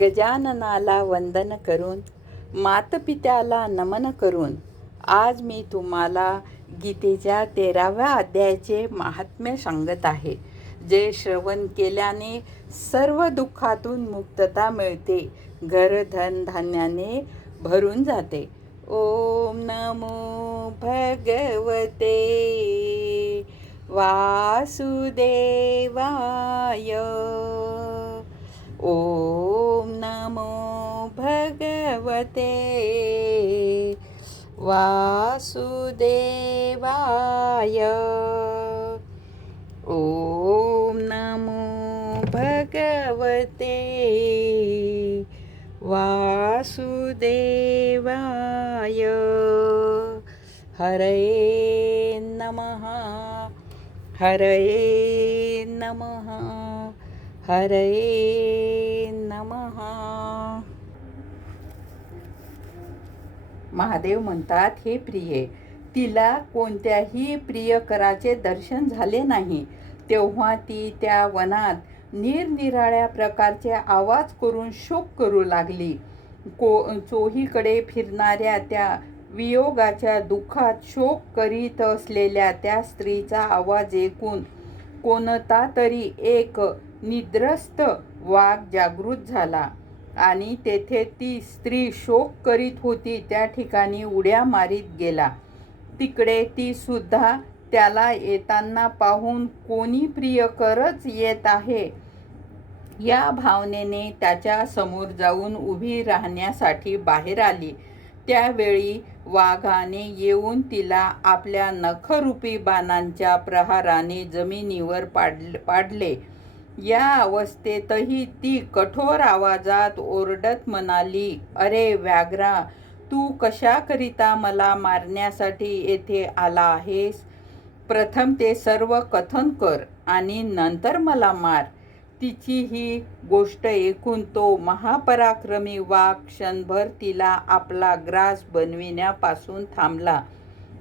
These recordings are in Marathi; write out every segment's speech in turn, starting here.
गजाननाला वंदन करून, मातपित्याला नमन करून आज मी तुम्हाला गीतेच्या 13व्या अध्यायाचे महात्म्य सांगत आहे. जे श्रवण केल्याने सर्व दुःखातून मुक्तता मिळते, घर धन धान्याने भरून जाते. ओम नमो भगवते वासुदेवाय. ओम नमो भगवते वासुदेवाय. ओम नमो भगवते वासुदेवाय. हरये नमः, हरये नमः, हरये नमः. महादेव म्हणतात, हे प्रिये, तिला कोणत्याही प्रियकराचे दर्शन झाले नाही. तेव्हा ती त्या वनात निरनिराळ्या प्रकारचे आवाज करून शोक करू लागली. चोहीकडे फिरणाऱ्या त्या वियोगाच्या दुःखात शोक करीत असलेल्या त्या स्त्रीचा आवाज ऐकून कोणता तरी एक निद्रस्त वाघ जागृत झाला आणि तेथे ती स्त्री शोक करीत होती त्या ठिकाणी उड्या मारीत गेला. तिकडे ती सुद्धा त्याला येताना पाहून कोणी प्रियकरच येत आहे या भावनेने त्याच्या समोर जाऊन उभी राहण्यासाठी बाहेर आली. त्यावेळी वाघाने येऊन तिला आपल्या नखरूपी बाणांच्या प्रहाराने जमिनीवर पाडले. या अवस्थेतही ती कठोर आवाजात ओरडत म्हणाली, अरे व्याघ्रा, तू कशाकरिता मला मारण्यासाठी येथे आला आहेस? प्रथम ते सर्व कथन कर आणि नंतर मला मार. तिची ही गोष्ट ऐकून तो महापराक्रमी वाघ क्षणभर तिला आपला ग्रास बनविण्यापासून थांबला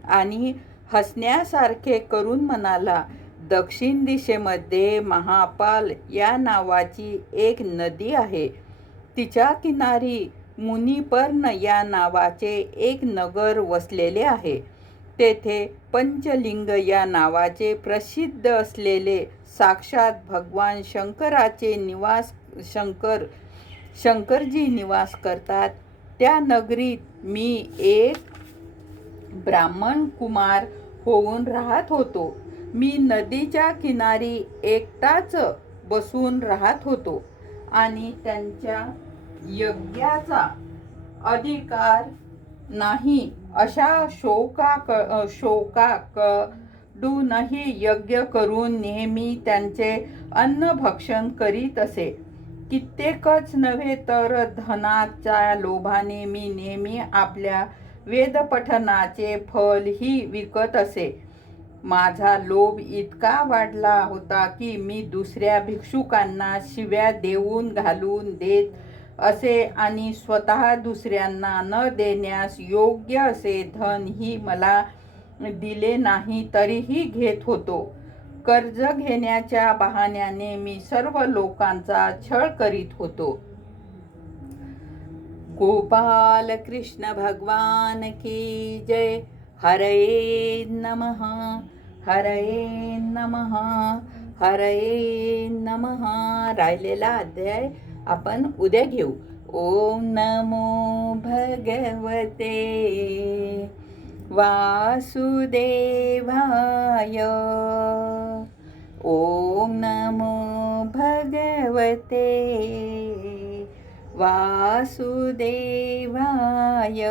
आणि हसण्यासारखे करून म्हणाला, दक्षिण दिशेमध्ये महापाल या नावाची एक नदी आहे. तिच्या किनारी मुनिपर्ण या नावाचे एक नगर वसलेले आहे. तेथे पंचलिंग या नावाचे प्रसिद्ध असलेले साक्षात भगवान शंकराचे शंकरजी निवास करतात. त्या नगरीत मी एक ब्राह्मण कुमार होऊन राहत होतो. मी नदीच्या किनारी एकटाच बसून राहत होतो आणि त्यांच्या यज्ञाचा अधिकार नाही अशा शोकाकडूनही यज्ञ करून नेहमी त्यांचे अन्न भक्षण करीत असे. कित्येकच नव्हे तर धनाच्या लोभाने मी नेहमी आपल्या वेदपठनाचे फल ही विकत असे. माझा लोभ इतका वाढला होता की मी दुसऱ्या भिक्षुकांना शिव्या देऊन घालून देत असे आणि स्वतः दुसऱ्यांना न देण्यास योग्य असे धन ही मला दिले नाही तरीही घेत होतो. कर्ज घेण्याच्या बहाण्याने मी सर्व लोकांचा छळ करीत होतो. गोपाल कृष्ण भगवान की जय. हरये नमः, हरये नमः, हरये नमः. राहिलेला अध्याय आपण उद्या घेऊ. ओम नमो भगवते वासुदेवाय. ओम नमो भगवते वासुदेवाय.